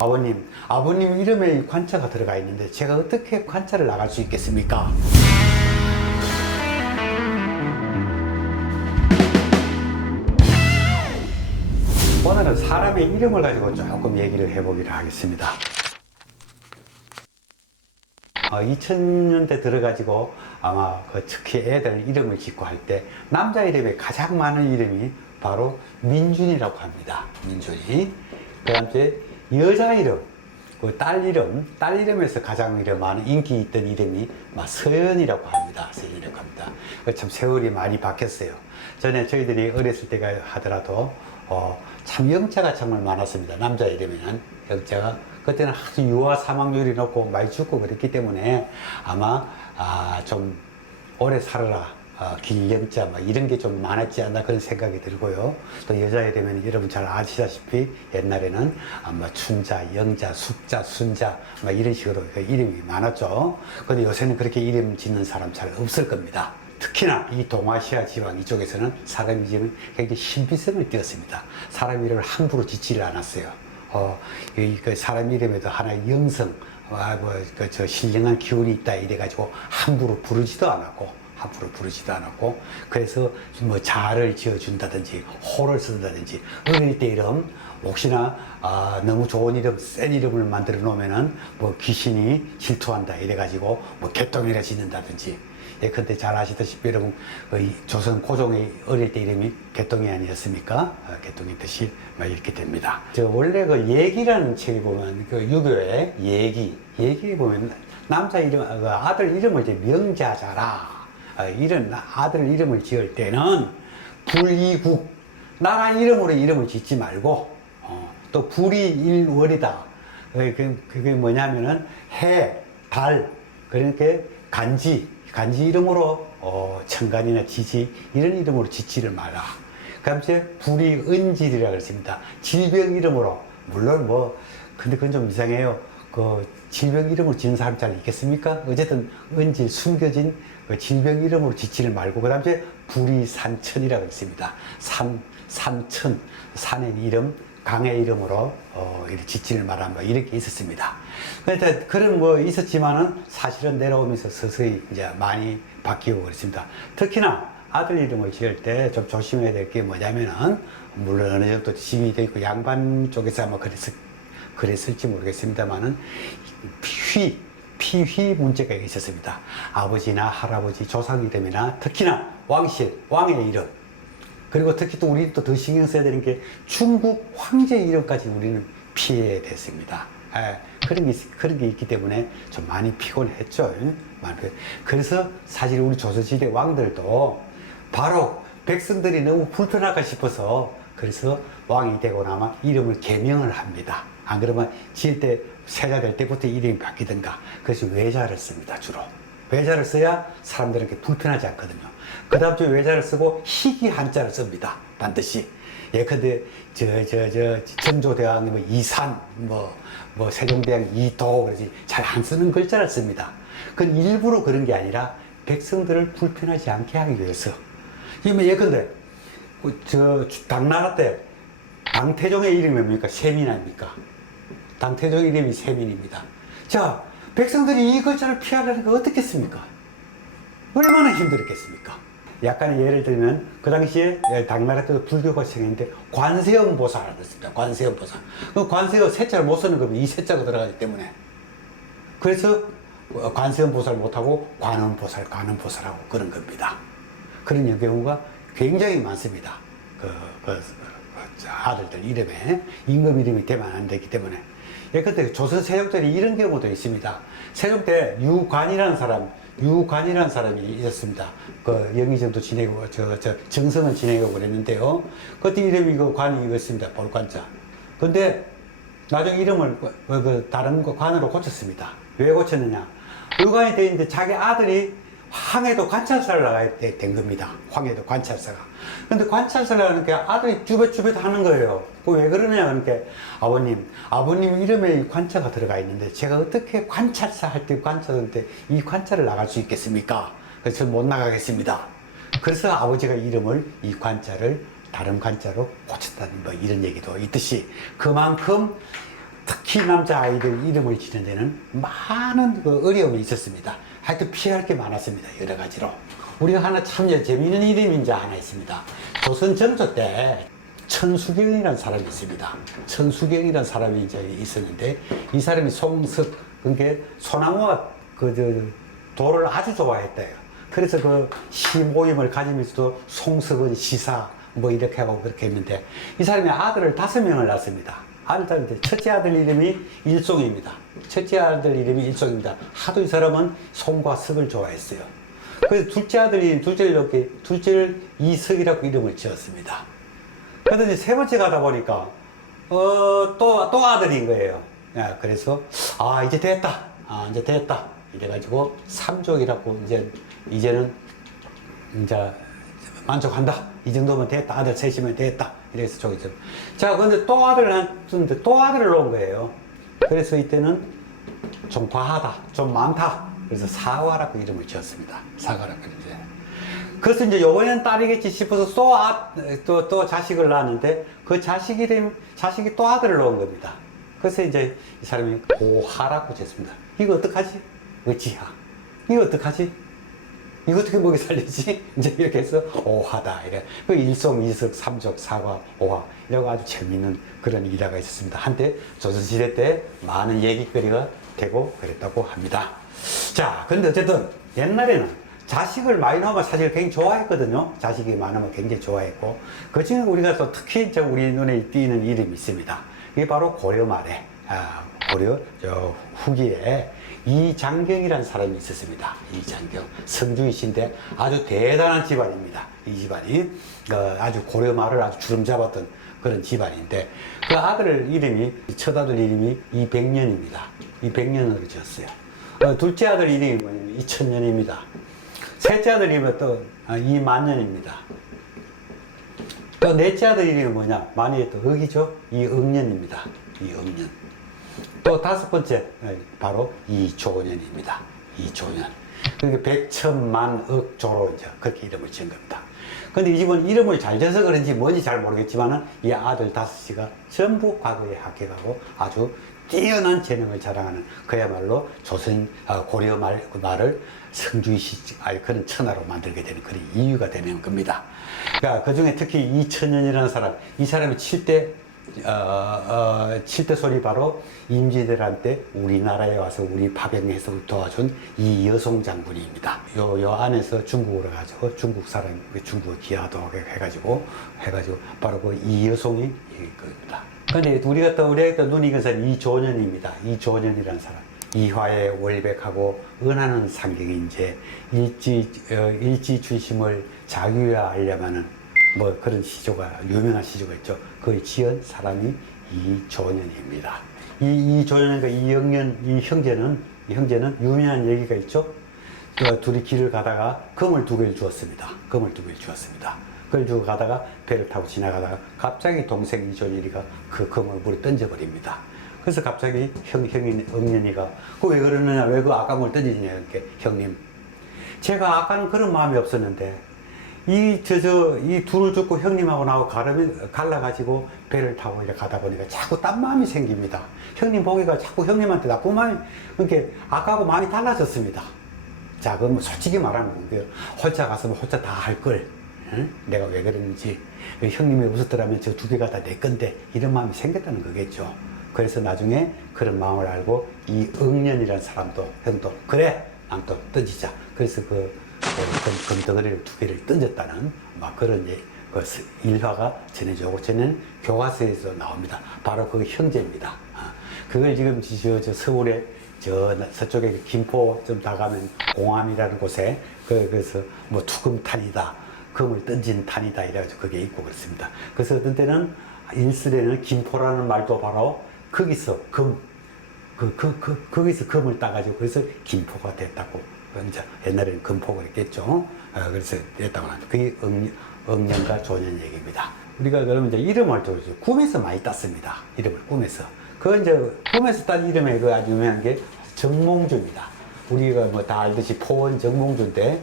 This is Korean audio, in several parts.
아버님 이름에 관자가 들어가 있는데 제가 어떻게 관자를 나갈 수 있겠습니까? 오늘은 사람의 이름을 가지고 조금 얘기를 해보기로 하겠습니다. 2000년대 들어가지고 아마 특히 애들 이름을 짓고 할 때 남자 이름에 가장 많은 이름이 바로 민준이라고 합니다. 민준이. 그 다음에 여자 이름, 딸 이름에서 가장 많은 인기 있던 이름이 서연이라고 합니다. 서연이라고 합니다. 참 세월이 많이 바뀌었어요. 전에 저희들이 어렸을 때가 하더라도 참 영자가 정말 많았습니다. 남자 이름에는 영자가 그때는 아주 유아 사망률이 높고 많이 죽고 그랬기 때문에 아마 좀 오래 살아라 길영자 이런 게 좀 많았지 않나 그런 생각이 들고요. 또 여자 이름에는 여러분 잘 아시다시피 옛날에는 춘자, 영자, 숙자, 순자 이런 식으로 이름이 많았죠. 근데 요새는 그렇게 이름 짓는 사람 잘 없을 겁니다. 특히나 이 동아시아 지방 이쪽에서는 사람 이름이 굉장히 신비성을 띄었습니다. 사람 이름을 함부로 짓지를 않았어요. 그 사람 이름에도 하나의 영성, 신령한 기운이 있다 이래가지고 함부로 부르지도 않았고, 그래서 자를 지어준다든지, 호를 쓴다든지, 어릴 때 이름, 혹시나, 너무 좋은 이름, 센 이름을 만들어 놓으면은, 귀신이 질투한다 이래가지고, 개똥이라 짓는다든지, 근데 잘 아시다시피 여러분 조선 고종의 어릴 때 이름이 개똥이 아니었습니까? 개똥이 뜻이 이렇게 됩니다. 원래 그 얘기라는 책에 보면 그 유교의 얘기에 보면 남자 이름 아들 이름을 이제 명자자라 이런 아들 이름을 지을 때는 불이국 나라 이름으로 이름을 짓지 말고 또 불이일월이다. 그게 뭐냐면은 해, 달 그러니까 간지 이름으로 천간이나 지지 이런 이름으로 짓지를 마라. 그다음에 불이은질이라고 그랬습니다. 질병 이름으로 물론 근데 그건 좀 이상해요. 그 질병 이름으로 짓는 사람 잘 있겠습니까? 어쨌든 은질 숨겨진 그 질병 이름으로 짓지를 말고 그다음에 불이산천이라고 했습니다. 산천 산의 이름 강의 이름으로 이렇게 짓지를 마라 이렇게 있었습니다. 그런데 그런 있었지만은 사실은 내려오면서 서서히 이제 많이 바뀌고 그렇습니다. 특히나 아들 이름을 지을 때 좀 조심해야 될 게 뭐냐면은 물론 어느 정도 짐이 되어 있고 양반 쪽에서 아마 그랬을지 모르겠습니다만은 피휘 문제가 있었습니다. 아버지나 할아버지 조상 이름이나 특히나 왕의 이름 그리고 특히 또 우리 또 더 신경 써야 되는 게 중국 황제 이름까지 우리는 피해야 됐습니다. 그런 게 있기 때문에 좀 많이 피곤했죠. 그래서 사실 우리 조선시대 왕들도 바로 백성들이 너무 불편할까 싶어서 그래서 왕이 되고 나면 이름을 개명을 합니다. 안 그러면 지을 때 세자 될 때부터 이름이 바뀌든가. 그래서 외자를 씁니다. 주로. 외자를 써야 사람들에게 불편하지 않거든요. 그 다음 주에 외자를 쓰고 희귀 한자를 씁니다. 반드시. 예컨대, 정조대왕, 이산, 세종대왕 이도, 그러지. 잘 안 쓰는 글자를 씁니다. 그건 일부러 그런 게 아니라 백성들을 불편하지 않게 하기 위해서. 예컨대, 당나라 때, 당태종의 이름이 뭡니까? 세민 아닙니까? 당태종 이름이 세민입니다. 자, 백성들이 이 글자를 피하려는 거 어떻겠습니까? 얼마나 힘들었겠습니까? 약간의 예를 들면 그 당시에 당나라 때도 불교가 생겼는데 관세음보살을 했습니다. 관세음보살. 그 관세음 세자를 못 쓰는 겁니다. 이 세자가 들어가기 때문에. 그래서 관세음보살 못하고 관음보살하고 그런 겁니다. 그런 경우가 굉장히 많습니다. 아들들 이름에 임금 이름이 되면 안 되기 때문에. 그때 조선 세종 때 이런 경우도 있습니다. 세종 때 유관이라는 사람이 있었습니다. 영의정도 지내고, 정성을 지내고 그랬는데요. 그때 이름이 관이 이었습니다. 볼관자. 근데 나중에 이름을 다른 관으로 고쳤습니다. 왜 고쳤느냐? 유관이 돼 있는데 자기 아들이 황해도 관찰사를 나가야 된 겁니다. 황해도 관찰사가. 근데 관찰사를 하니까 아들이 쭈뼛쭈뼛 하는 거예요. 왜 그러냐? 그러니까 아버님 이름에 관자가 들어가 있는데 제가 어떻게 관찰사 할 때 이 관자를 나갈 수 있겠습니까? 그래서 못 나가겠습니다. 그래서 아버지가 이 관자를 다른 관자로 고쳤다는 이런 얘기도 있듯이 그만큼 특히 남자아이들 이름을 지는 데는 많은 그 어려움이 있었습니다. 하여튼 피할 게 많았습니다. 여러 가지로. 우리가 하나 참 재미있는 이름이 이제 하나 있습니다. 조선 정조 때 천수경이라는 사람이 있습니다. 천수경이라는 사람이 이제 있었는데, 이 사람이 송석, 그게 소나무와 돌을 아주 좋아했대요. 그래서 그 시 모임을 가지면서도 송석은 시사, 뭐 이렇게 하고 그렇게 했는데, 이 사람이 아들을 5명을 낳았습니다. 아들, 첫째 아들 이름이 일송입니다. 첫째 아들 이름이 일송입니다. 하도 이 사람은 송과 석을 좋아했어요. 그래서 둘째를 이석이라고 이름을 지었습니다. 그런데 세 번째 가다 보니까, 또 아들인 거예요. 그래서, 이제 됐다. 이제 됐다. 이래가지고, 삼족이라고, 이제는, 만족한다. 이 정도면 됐다. 아들 셋이면 됐다. 이래서 저기죠. 자, 근데 또 아들을 낳았는데 또 아들을 놓은 거예요. 그래서 이때는 좀 과하다. 좀 많다. 그래서 사과라고 이름을 지었습니다. 사과라고 이제. 그래서 이제 요번엔 딸이겠지 싶어서 또 자식을 낳았는데, 그 자식이 또 아들을 놓은 겁니다. 그래서 이제 이 사람이 오하라고 지었습니다. 이거 어떡하지? 어찌하. 이거 어떡하지? 이거 어떻게 먹여 살리지? 이제 이렇게 해서 오하다. 이래. 그 일송, 이석, 삼족, 사과, 오하. 이라고 아주 재미있는 그런 일화가 있었습니다. 한때 조선시대 때 많은 얘기거리가 되고 그랬다고 합니다. 자, 근데 어쨌든 옛날에는 자식을 많이 낳으면 사실 굉장히 좋아했거든요. 자식이 많으면 굉장히 좋아했고, 그 중에 우리가 또 특히 우리 눈에 띄는 이름이 있습니다. 이게 바로 고려 말에, 고려 후기에 이장경이라는 사람이 있었습니다. 이장경. 성주이신데 아주 대단한 집안입니다. 이 집안이 아주 고려 말을 아주 주름 잡았던 그런 집안인데, 그 아들 이름이, 첫 아들 이름이 이백년입니다. 이백년으로 지었어요. 둘째 아들 이름이 뭐냐면 이천년입니다. 셋째 아들 이름은 또 이만년입니다. 또 넷째 아들 이름이 뭐냐? 만이의 또 억이죠? 이억년입니다. 이억년. 또 다섯 번째 바로 이조년입니다. 이조년. 그러니까 백천만억 조로 이제 그렇게 이름을 지은 겁니다. 근데 이 집은 이름을 잘 지어서 그런지 뭔지 잘 모르겠지만은 이 아들 5이가 전부 과거에 합격하고 아주 뛰어난 재능을 자랑하는, 그야말로 조선 고려 말을 성주시 그런 천하로 만들게 되는 그런 이유가 되는 겁니다. 그러니까 그 중에 특히 이천년이라는 사람, 이 사람이 7대 소리 바로 임진왜란때 우리나라에 와서 우리 파병해서 도와준 이 여송 장군입니다. 요 안에서 중국으로 가지고 중국 사람, 중국 기하도 해가지고 바로 그 이 여송이 이겁니다. 근데 우리가 또 눈이 익은 사람 이조년입니다. 이조년이라는 사람. 이화에 월백하고 은하는 상경이 이제 일지 중심을 자유화하려면은 뭐 그런 시조가, 유명한 시조가 있죠. 그걸 지은 사람이 이조년입니다. 이조년과 이영년, 이 형제는 유명한 얘기가 있죠. 둘이 길을 가다가 금을 2개를 주었습니다. 금을 2개를 주었습니다. 그걸 주고 가다가 배를 타고 지나가다가 갑자기 동생 이조년이가 그 금을 물에 던져버립니다. 그래서 갑자기 형인 억년이가 왜 그러느냐, 왜 그 아까운 걸 던지느냐, 이렇게. 형님, 제가 아까는 그런 마음이 없었는데 이 둘을 죽고 형님하고 나하고 갈라가지고 배를 타고 이렇게 가다 보니까 자꾸 딴 마음이 생깁니다. 형님 보기가 자꾸 형님한테 나쁜 마음이, 그렇게 아까하고 마음이 달라졌습니다. 자, 그럼 솔직히 말하면 혼자 갔으면 혼자 다 할 걸. 응? 내가 왜 그랬는지. 형님이 웃었더라면 저 2개가 다 내 건데, 이런 마음이 생겼다는 거겠죠. 그래서 나중에 그런 마음을 알고 이 억년이라는 사람도, 형도 그래, 난 또 던지자. 그래서 금덩어리를 2개를 던졌다는 막 그런 일화가 전해지고, 저는 교과서에서 나옵니다. 바로 그 형제입니다. 그걸 지금 저 서울에 서쪽에 김포 좀 다 가면 공암이라는 곳에 그래서 뭐 투금탄이다, 금을 던진 탄이다 이래가지고 그게 있고 그렇습니다. 그래서 어떤 때는 인술에는 김포라는 말도 바로 거기서 거기서 금을 따가지고 그래서 김포가 됐다고. 이제 옛날에는 금포가 그랬겠죠. 그래서 됐다고 합니다. 그게 억년과 조년 얘기입니다. 우리가 그러면 이제 이름을 또 꿈에서 많이 땄습니다. 이름을 꿈에서. 그 이제 꿈에서 딴 이름에 그 아주 유명한 게 정몽주입니다. 우리가 뭐 다 알듯이 포원 정몽주인데,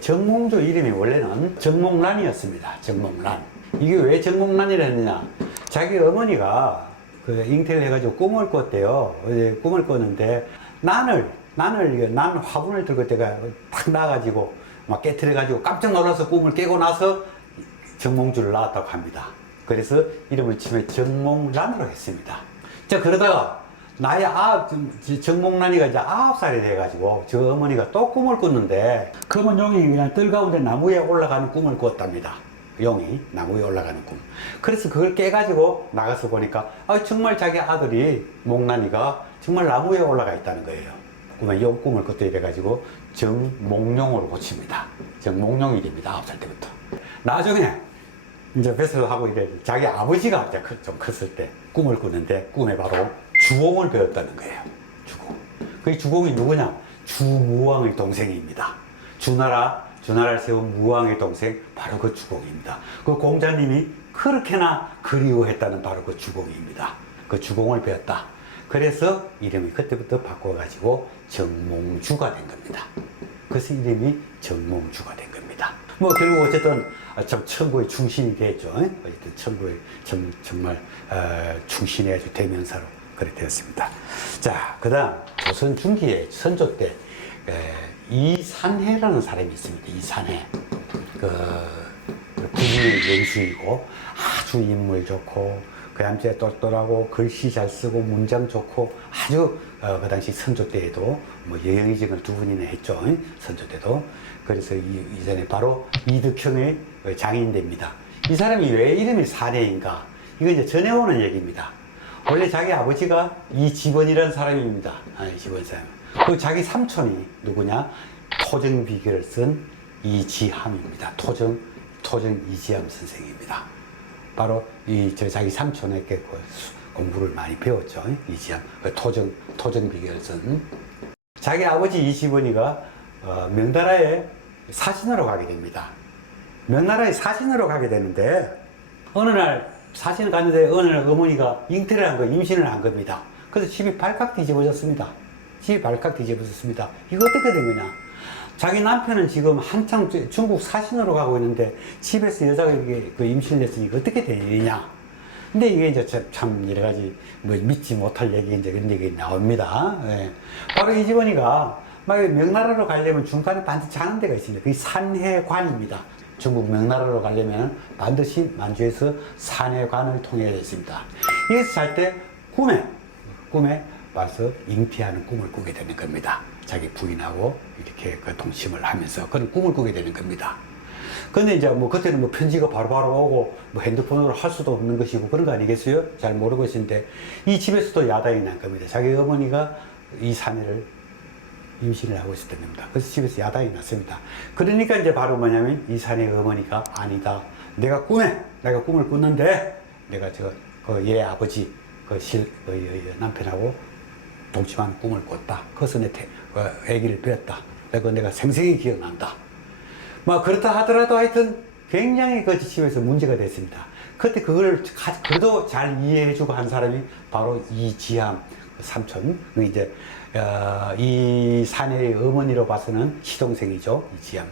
정몽주 이름이 원래는 정몽란이었습니다. 정몽란. 이게 왜 정몽란이라 했느냐? 자기 어머니가 그 잉태를 해가지고 꿈을 꿨대요. 꿈을 꿨는데 난을 화분을 들고 때가 탁 나가지고 막 깨트려가지고 깜짝 놀라서 꿈을 깨고 나서 정몽주를 낳았다고 합니다. 그래서 이름을 치면 정몽란으로 했습니다. 자, 그러다가 나이 정몽란이가 이제 9살이 돼가지고 저 어머니가 또 꿈을 꿨는데 검은 용이 그냥 뜰 가운데 나무에 올라가는 꿈을 꿨답니다. 용이 나무에 올라가는 꿈. 그래서 그걸 깨가지고 나가서 보니까 정말 자기 아들이 몽란이가 정말 나무에 올라가 있다는 거예요. 꿈에 용 꿈을 꿨다 이래가지고 정몽룡으로 고칩니다. 정몽룡이 됩니다. 9살 때부터. 나중에 이제 뱃을 하고 이래 자기 아버지가 이제 좀 컸을 때 꿈을 꾸는데 꿈에 바로 주공을 배웠다는 거예요. 주공. 그 주공이 누구냐? 주무왕의 동생입니다. 주나라를 세운 무왕의 동생 바로 그 주공입니다. 그 공자님이 그렇게나 그리워했다는 바로 그 주공입니다. 그 주공을 배웠다. 그래서 이름이 그때부터 바꿔가지고 정몽주가 된 겁니다. 그래서 이름이 정몽주가 된 겁니다. 뭐 결국 어쨌든 참 천구의 충신이 됐죠. 어쨌든 천구의 정말 충신해가지고 대명사로 그렇게 되었습니다. 자, 그다음 조선 중기의 선조 때 이산해라는 사람이 있습니다. 이산해. 국민의 영수이고 아주 인물 좋고 그다음에 똘똘하고 글씨 잘 쓰고 문장 좋고 아주 그 당시 선조 때에도 뭐 여영의정을 2분이나 했죠. 선조 때도. 그래서 이전에 바로 이득형의 장인됩니다. 이 사람이 왜 이름이 산해인가? 이거 이제 전해오는 얘기입니다. 원래 자기 아버지가 이지번이라는 사람입니다. 이지번 사람. 그 자기 삼촌이 누구냐? 토정비결을 쓴 이지함입니다. 토정 이지함 선생입니다. 바로 자기 삼촌에게 공부를 많이 배웠죠. 이지함. 토정비결을 쓴. 자기 아버지 이지번이가 명나라에 사신으로 가게 됩니다. 명나라에 사신으로 가게 되는데 어느 날 사신을 갔는데 어느 날 어머니가 잉태를 한 거, 임신을 한 겁니다. 그래서 집이 발칵 뒤집어졌습니다. 이거 어떻게 된 거냐? 자기 남편은 지금 한창 중국 사신으로 가고 있는데 집에서 여자가 이게 임신을 했으니 어떻게 되느냐? 근데 이게 이제 참 여러 가지 뭐 믿지 못할 얘기 이제 그런 얘기 나옵니다. 예. 바로 이지번이가 막 명나라로 가려면 중간에 반드시 자는 데가 있습니다. 그게 산해관입니다. 중국 명나라로 가려면 반드시 만주에서 산해관을 통해야 됐습니다. 여기서 잘 때 꿈에 와서 잉태하는 꿈을 꾸게 되는 겁니다. 자기 부인하고 이렇게 그 동침을 하면서 그런 꿈을 꾸게 되는 겁니다. 근데 이제 뭐 그때는 뭐 편지가 바로바로 오고 뭐 핸드폰으로 할 수도 없는 것이고 그런 거 아니겠어요? 잘 모르고 있는데 이 집에서도 야단이 난 겁니다. 자기 어머니가 이 사내를 임신을 하고 있었던 겁니다. 그래서 집에서 야단이 났습니다. 그러니까 이제 바로 뭐냐면 이 사내의 어머니가 아니다. 내가 꿈을 꿨는데 내가 얘 아버지 남편하고 동침한 꿈을 꿨다. 그래서 내 아기를 배웠다. 내가 생생히 기억난다. 뭐 그렇다 하더라도 하여튼 굉장히 그 집에서 문제가 됐습니다. 그때 그걸 그래도 잘 이해해주고 한 사람이 바로 이지함 삼촌. 이제 이 사내의 어머니로 봐서는 시동생이죠. 이지함.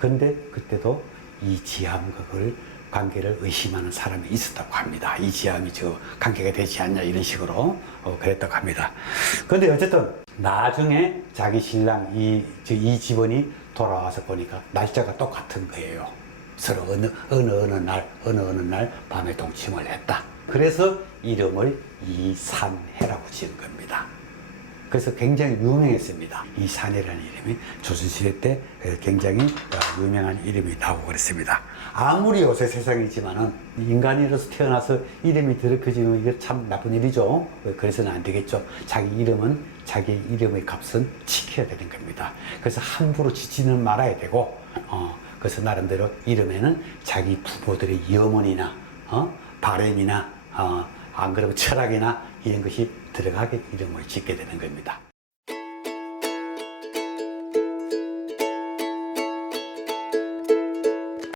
그런데 그때도 이지함 그걸 관계를 의심하는 사람이 있었다고 합니다. 이지함이 관계가 되지 않냐 이런 식으로 그랬다고 합니다. 그런데 어쨌든 나중에 자기 신랑 이지번이 돌아와서 보니까 날짜가 똑같은 거예요. 서로 어느 날 밤에 동침을 했다. 그래서 이름을 이산해라고 지은 겁니다. 그래서 굉장히 유명했습니다. 이산해라는 이름이 조선시대 때 굉장히 유명한 이름이 나오고 그랬습니다. 아무리 요새 세상이지만은 인간으로서 태어나서 이름이 더럽혀지면 이게 참 나쁜 일이죠. 그래서는 안 되겠죠. 자기 이름의 값은 지켜야 되는 겁니다. 그래서 함부로 짓지는 말아야 되고, 그래서 나름대로 이름에는 자기 부모들의 염원이나, 바램이나, 안 그러면 철학이나 이런 것이 들어가게 이름을 짓게 되는 겁니다.